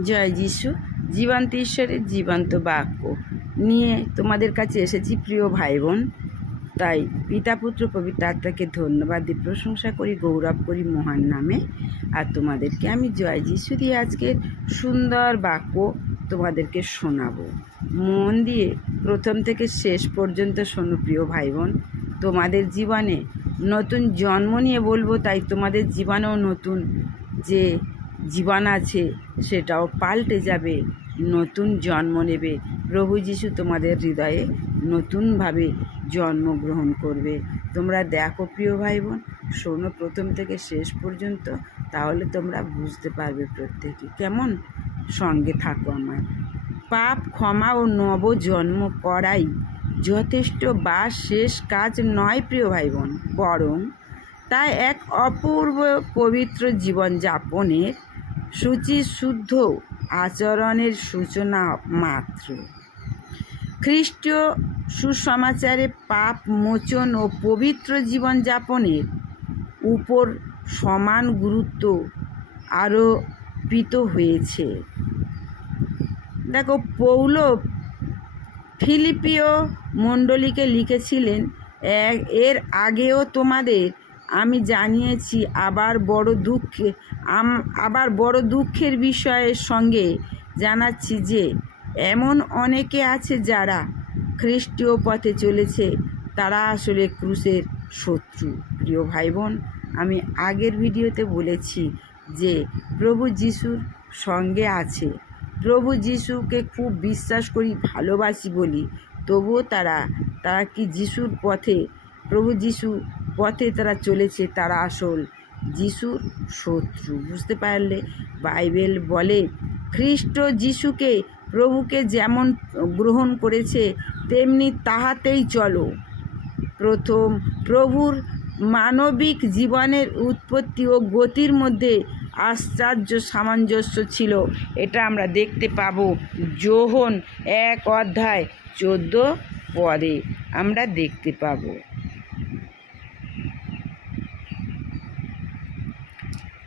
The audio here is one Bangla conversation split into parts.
জয় যিশু, জীবন্ত ঈশ্বরের জীবন্ত বাক্য। নিয়ে তোমাদের কাছে এসেছি প্রিয় ভাই বোন তাই পিতা, পুত্র, পবিত্র আত্মাকে ধন্যবাদ দিয়ে প্রশংসা করি, গৌরব করি মহান নামে। আর তোমাদেরকে আমি জয় যিশু দিয়ে আজকে সুন্দর বাক্য তোমাদেরকে শোনাবো। মন দিয়ে প্রথম থেকে শেষ পর্যন্ত শোনো প্রিয় ভাই বোন তোমাদের জীবনে নতুন জন্ম নিয়ে বলব, তাই তোমাদের জীবনেও নতুন যে জীবন আছে, সেটাও পাল্টে যাবে। নতুন জন্ম নেবে। প্রভু যিশু তোমাদের হৃদয়ে নতুনভাবে জন্মগ্রহণ করবে। তোমরা দেখো প্রিয় ভাই বোন শোনো প্রথম থেকে শেষ পর্যন্ত, তাহলে তোমরা বুঝতে পারবে প্রত্যেকে। কেমন? সঙ্গে থাকো আমার। পাপ, ক্ষমা ও নবজন্ম করাই যথেষ্ট বা শেষ কাজ নয় প্রিয় ভাই বোন বরং তা এক অপূর্ব পবিত্র জীবনযাপনের সূচি শুদ্ধ আচরণের সূচনা মাত্র। খ্রিস্টীয় সুসমাচারে পাপ মোচন ও পবিত্র জীবনযাপনের উপর সমান গুরুত্ব আরোপিত হয়েছে। দেখো, পৌল ফিলিপিও মণ্ডলীকে লিখেছিলেন, "এ- এর আগেও তোমাদের আমি জানিয়েছি আবার বড় দুঃখে আবার বড় দুঃখের বিষয়ের সঙ্গে জানাচ্ছি যে, এমন অনেকে আছে যারা খ্রিস্টীয় পথে চলেছে। তারা আসলে ক্রুশের শত্রু। প্রিয় ভাই বোন আমি আগের ভিডিওতে বলেছি যে, প্রভু যিশুর সঙ্গে আছে। প্রভু যিশুকে খুব বিশ্বাস করি, ভালোবাসি বলি। তবুও তারা তারা কি যিশুর পথে প্রভু যিশু পথে তারা চলেছে তারা আসল যিশুর শত্রু। বুঝতে পারলে বাইবেল বলে, খ্রিস্ট যিশুকে প্রভুকে যেমন গ্রহণ করেছে, তেমনি তাহাতেই চলো। প্রথম, প্রভুর মানবিক জীবনের উৎপত্তি ও গতির মধ্যে আশ্চর্য সামঞ্জস্য ছিল। এটা আমরা দেখতে পাবো যোহন এক অধ্যায় চোদ্দ পদে। আমরা দেখতে পাবো।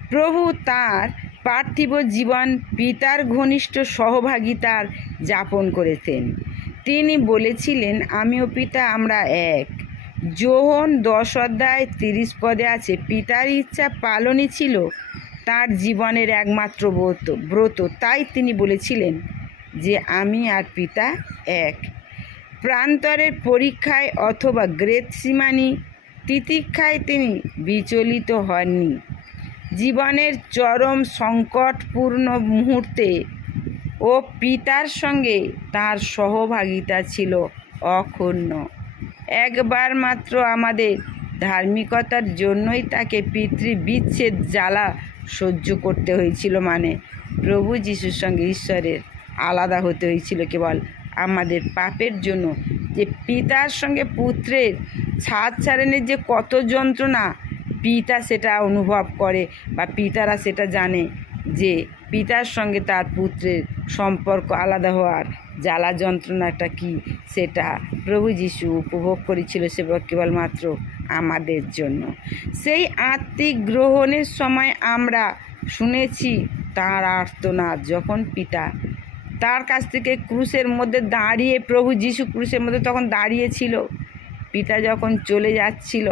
প্রভু তার পার্থিব জীবন পিতার ঘনিষ্ঠ সহভাগিতার যাপন করেছেন। তিনি বলেছিলেন, আমিও পিতা, আমরা এক। যোহন দশ অধ্যায় তিরিশ পদে আছে, পিতার ইচ্ছা পালনই ছিল তার জীবনের একমাত্র ব্রত ব্রত। তাই তিনি বলেছিলেন যে, আমি আর পিতা এক। প্রান্তরের পরীক্ষায় অথবা গ্রেত সীমানি তিতিক্ষায় তিনি বিচলিত হননি। জীবনের চরম সংকটপূর্ণ মুহূর্তে ও পিতার সঙ্গে তার সহভাগিতা ছিল অক্ষুণ্ণ। একবার মাত্র আমাদের ধার্মিকতার জন্যই তাকে পিতৃবিচ্ছেদ জ্বালা সহ্য করতে হয়েছিল মানে প্রভু যিশুর সঙ্গে ঈশ্বরের আলাদা হতে হয়েছিল কেবল আমাদের পাপের জন্য। যে পিতার সঙ্গে পুত্রের ছাদ ছাড়েনের যে কত যন্ত্রণা পিতা সেটা অনুভব করে বা পিতারা সেটা জানে যে পিতার সঙ্গে তার পুত্রের সম্পর্ক আলাদা হওয়ার জ্বালা যন্ত্রণাটা কি সেটা প্রভু যিশু উপভোগ করেছিল সে কেবলমাত্র আমাদের জন্য। সেই আত্মিক গ্রহণের সময় আমরা শুনেছি তার আর্তনাদ, যখন পিতা তার কাছ থেকে ক্রুশের মধ্যে দাঁড়িয়ে প্রভু যিশু ক্রুশের মধ্যে তখন দাঁড়িয়েছিল। পিতা যখন চলে যাচ্ছিল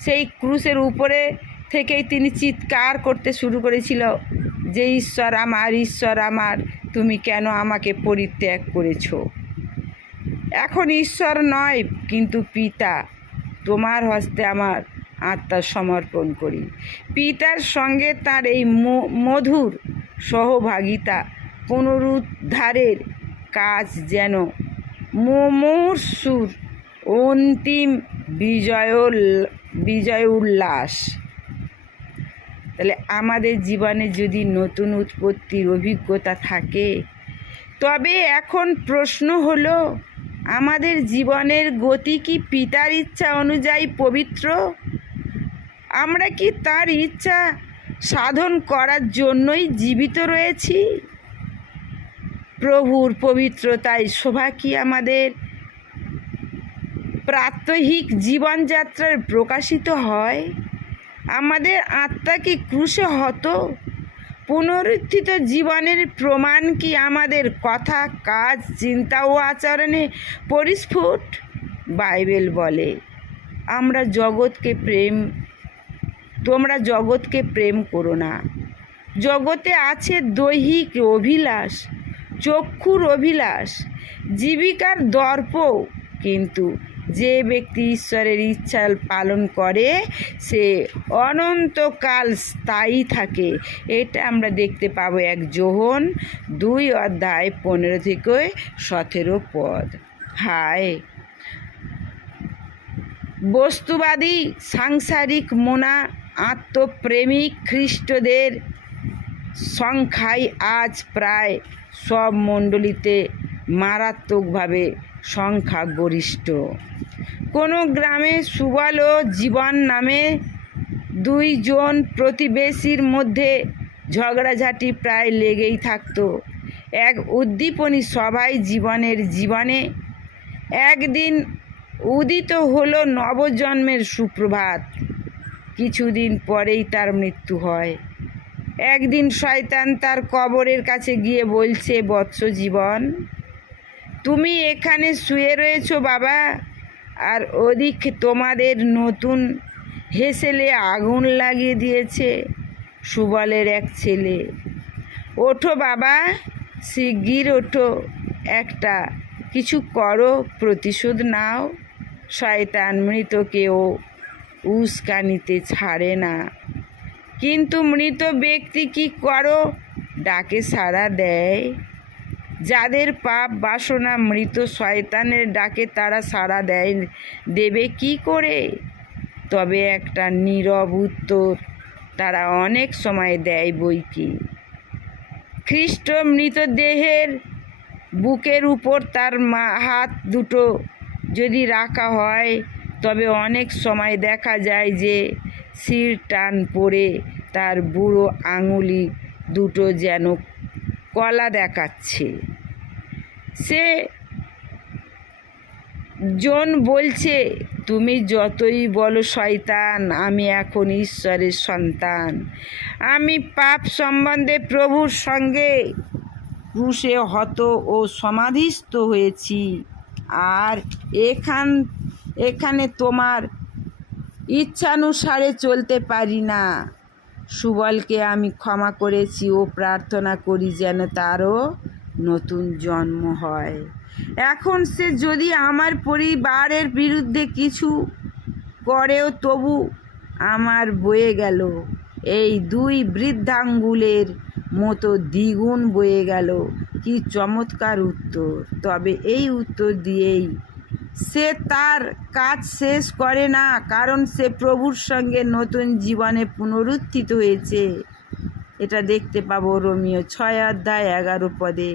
সেই ক্রুশের উপরে থেকেই তিনি চিৎকার করতে শুরু করেছিল, যে ঈশ্বর আমার ঈশ্বর আমার, তুমি কেন আমাকে পরিত্যাগ করেছ? এখন ঈশ্বর নয়, কিন্তু পিতা। তোমার হস্তে আমার আত্মা সমর্পণ করি। পিতার সঙ্গে তার এই মধুর সহভাগিতা পুনরুদ্ধারের কাজ যেন মুমূর্ষুর অন্তিম বিজয় বিজয় উল্লাস। তাহলে আমাদের জীবনে যদি নতুন উৎপত্তির অভিজ্ঞতা থাকে, তবে এখন প্রশ্ন হলো, আমাদের জীবনের গতি কি পিতার ইচ্ছা অনুযায়ী পবিত্র? আমরা কি তার ইচ্ছা সাধন করার জন্যই জীবিত রয়েছি? প্রভুর পবিত্রতায় শোভা কি আমাদের? প্রাত্যহিক জীবনযাত্রার প্রকাশিত হয়। আমাদের আত্মা কি ক্রুশে হতো। পুনরুত্থিত জীবনের প্রমাণ কি আমাদের কথা, কাজ, চিন্তা ও আচরণে পরিস্ফুট? বাইবেল বলে, আমরা জগৎকে প্রেম, তোমরা জগৎকে প্রেম করো না। জগতে আছে দৈহিক অভিলাষ, চক্ষুর অভিলাষ। জীবিকার দর্প কিন্তু যে ব্যক্তি ঈশ্বরের ইচ্ছা পালন করে, সে অনন্তকাল স্থায়ী থাকে। এটা আমরা দেখতে পাবো এক যোহন দুই অধ্যায় পনেরো থেকে সতেরো পদ। হায়! বস্তুবাদী, সাংসারিক মোনা, আত্মপ্রেমিক খ্রিস্টদের সংখ্যাই আজ প্রায় সব মণ্ডলীতে মারাত্মকভাবে সংখ্যা গরিষ্ঠ কোনো গ্রামে সুবল ও জীবন নামে দুইজন প্রতিবেশীর মধ্যে ঝগড়াঝাটি প্রায় লেগেই থাকতো। এক উদ্দীপনী সবাই জীবনের জীবনে একদিন উদিত হলো নবজন্মের সুপ্রভাত। কিছুদিন পরেই তার মৃত্যু হয়। একদিন শয়তান তার কবরের কাছে গিয়ে বলছে, বৎস জীবন, তুমি এখানে শুয়ে রয়েছো বাবা। আর ওদিক তোমাদের নতুন হেসেলে আগুন লাগিয়ে দিয়েছে সুবলের এক ছেলে। ওঠো বাবা, শিগগির ওঠো। একটা কিছু করো, প্রতিশোধ নাও। শয়তান মৃতকেও উস্কানিতে ছাড়ে না। কিন্তু মৃত ব্যক্তি কি করো? ডাকে সাড়া দেয়। যাদের পাপ বাসনা মৃত শয়তানের ডাকে তারা সাড়া দেয়, দেবে কি করে? তবে একটা নীরব উত্তর, তারা অনেক সময় দেয় বই কি। খ্রিস্ট মৃতদেহের বুকের উপর তার মা, হাত দুটো যদি রাখা হয়, তবে অনেক সময় দেখা যায় যে শির টান পড়ে তার বুড়ো আঙুলি দুটো যেন কলা দেখাচ্ছে। সে জন বলছে, তুমি যতই বলো শয়তান, আমি এখন ঈশ্বরের সন্তান। আমি পাপ সম্বন্ধে প্রভুর সঙ্গে ক্রুশে হত ও সমাধিস্থ হয়েছি। আর এখান, এখানে তোমার ইচ্ছানুসারে চলতে পারি না। সুবলকে আমি ক্ষমা করেছি ও প্রার্থনা করি যেন তারও নতুন জন্ম হয়। এখন সে যদি আমার পরিবারের বিরুদ্ধে কিছু করেও তবু আমার বয়ে গেল। এই দুই বৃদ্ধাঙ্গুলের মতো দ্বিগুণ বয়ে গেল। কি চমৎকার উত্তর। তবে এই উত্তর দিয়েই সে তার কাজ শেষ করে না, কারণ সে প্রভুর সঙ্গে নতুন জীবনে পুনরুত্থিত হয়েছে। এটা দেখতে পাবো রোমিও ছয় অধ্যায় এগারো পদে।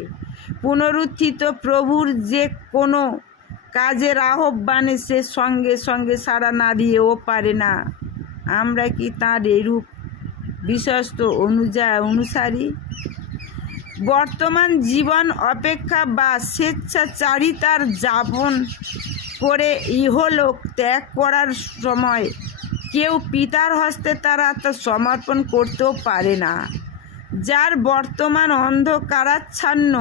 পুনরুত্থিত প্রভুর যে কোনো কাজের আহ্বানে সে সঙ্গে সঙ্গে সাড়া না দিয়েও পারে না। আমরা কি তার এরূপ বিশ্বস্ত অনুযায়ী অনুসারী? বর্তমান জীবন অপেক্ষা বা স্বেচ্ছাচারিতার যাপন করে ইহলোক ত্যাগ করার সময় কেউ পিতার হস্তে তার আত্মা সমর্পণ করতেও পারে না। যার বর্তমান অন্ধকারাচ্ছন্ন,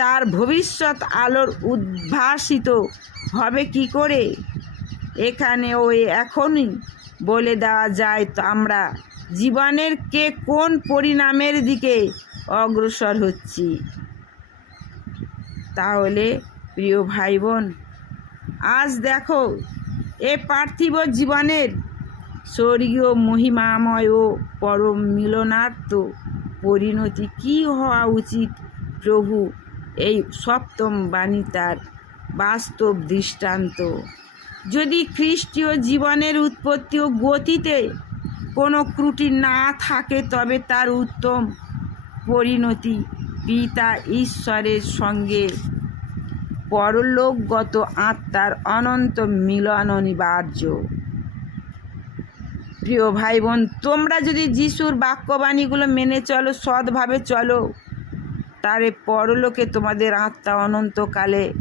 তার ভবিষ্যৎ আলোর উদ্ভাসিত হবে কি করে? এখানে ওই এখনই বলে দেওয়া যায় তো আমরা জীবনের কে কোন পরিণামের দিকে অগ্রসর হচ্ছি। তাহলে প্রিয় ভাই বোন আজ দেখো এ পার্থিব জীবনের স্বর্গীয় মহিমাময় ও পরম মিলনার্থ পরিণতি কি হওয়া উচিত প্রভু? এই সপ্তম বাণী তার বাস্তব দৃষ্টান্ত। যদি খ্রিস্টীয় জীবনের উৎপত্তি ও গতিতে কোনো ত্রুটি না থাকে, তবে তার উত্তম পরিণতি। পিতা ঈশ্বরের সঙ্গে পরলোকগত আত্মার অনন্ত মিলন অনিবার্য। প্রিয় ভাই বোন তোমরা যদি যিশুর বাক্যবাণীগুলো মেনে চলো, সৎভাবে চলো তারে পরলোকে তোমাদের আত্মা অনন্তকালে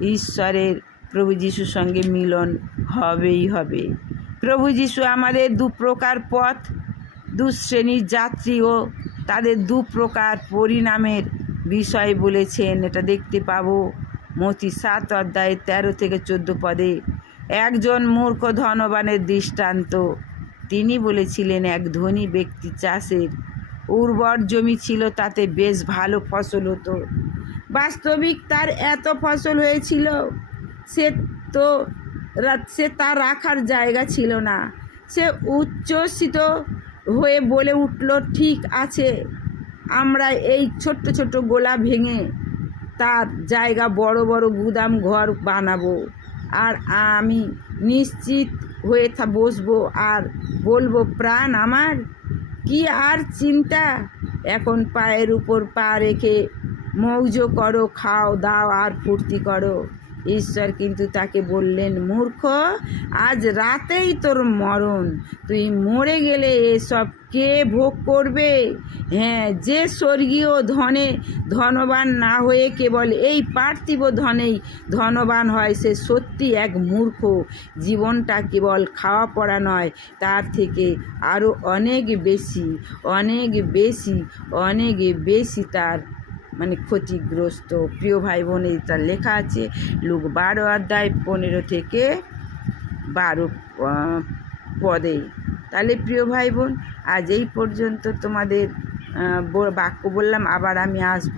ঈশ্বরের প্রভু যিশুর সঙ্গে মিলন হবেই হবে। প্রভু যিশু আমাদের দু প্রকার পথ দু শ্রেণির যাত্রী ও তাদের দু প্রকার পরিণামের বিষয় বলেছেন। এটা দেখতে পাবো মতি সাত অধ্যায় তেরো থেকে চোদ্দ পদে। একজন মূর্খ ধনবানের দৃষ্টান্ত। তিনি বলেছিলেন, এক ধনী ব্যক্তি চাষের উর্বর জমি ছিল, তাতে বেশ ভালো ফসল হতো। বাস্তবিক তার এত ফসল হয়েছিল, সে তো সে তার রাখার জায়গা ছিল না। সে উচ্ছ্বসিত হয়ে বলে উঠল, ঠিক আছে, আমরা এই ছোট্ট ছোট্ট গোলা ভেঙে তার জায়গা বড় বড় গুদাম ঘর বানাবো। আর আমি নিশ্চিত হয়ে থা, বসবো আর বলব, প্রাণ আমার, কি আর চিন্তা? এখন পায়ের উপর পা রেখে মৌজ করো, খাও, দাও আর ফুর্তি করো। ঈশ্বর কিন্তু তাকে বললেন, মূর্খ, আজ রাতেই তোর মরণ। তুই মরে গেলে এসব কে ভোগ করবে? হ্যাঁ যে স্বর্গীয় ধনে ধনবান না হয়ে কেবল এই পার্থিব ধনেই ধনবান হয়, সে সত্যি এক মূর্খ। জীবনটা কেবল খাওয়া পড়া নয়, তার থেকে আরও অনেক বেশি অনেক বেশি অনেক বেশি তার মানে ক্ষতিগ্রস্ত। প্রিয় ভাই বোন তার লেখা আছে, লোক বারো অধ্যায় পনেরো থেকে বারো পদে। তাহলে প্রিয় ভাই বোন আজ এই পর্যন্ত তোমাদের বাক্য বললাম, আবার আমি আসব।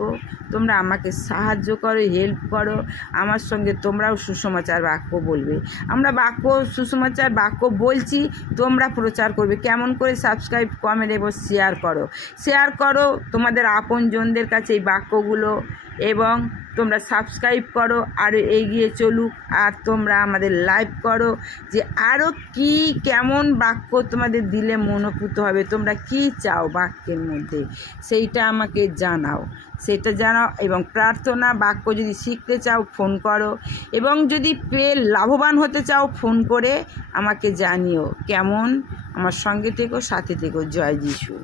তোমরা আমাকে সাহায্য করো হেল্প করো, আমার সঙ্গে তোমরাও সুসমাচার বাক্য বলবে। আমরা বাক্য, সুসমাচার বাক্য বলছি, তোমরা প্রচার করবে। কেমন করে সাবস্ক্রাইব কমেন্ট এবং শেয়ার করো। শেয়ার করো তোমাদের আপনজনদের কাছে এই বাক্যগুলো এবং তোমরা সাবস্ক্রাইব করো আরও এগিয়ে চলুক, আর তোমরা আমাদের লাইভ করো যে আরও কি, কেমন বাক্য তোমাদের দিলে মনোপুত হবে, তোমরা কি চাও বাক্যের মধ্যে? সেইটা আমাকে জানাও। সেটা জানাও এবং প্রার্থনা বাক্য যদি শিখতে চাও, ফোন করো এবং যদি পেয়ে লাভবান হতে চাও, ফোন করে আমাকে জানিও। কেমন? আমার সঙ্গে থেকো, সাথে থেকো। জয় যিশু।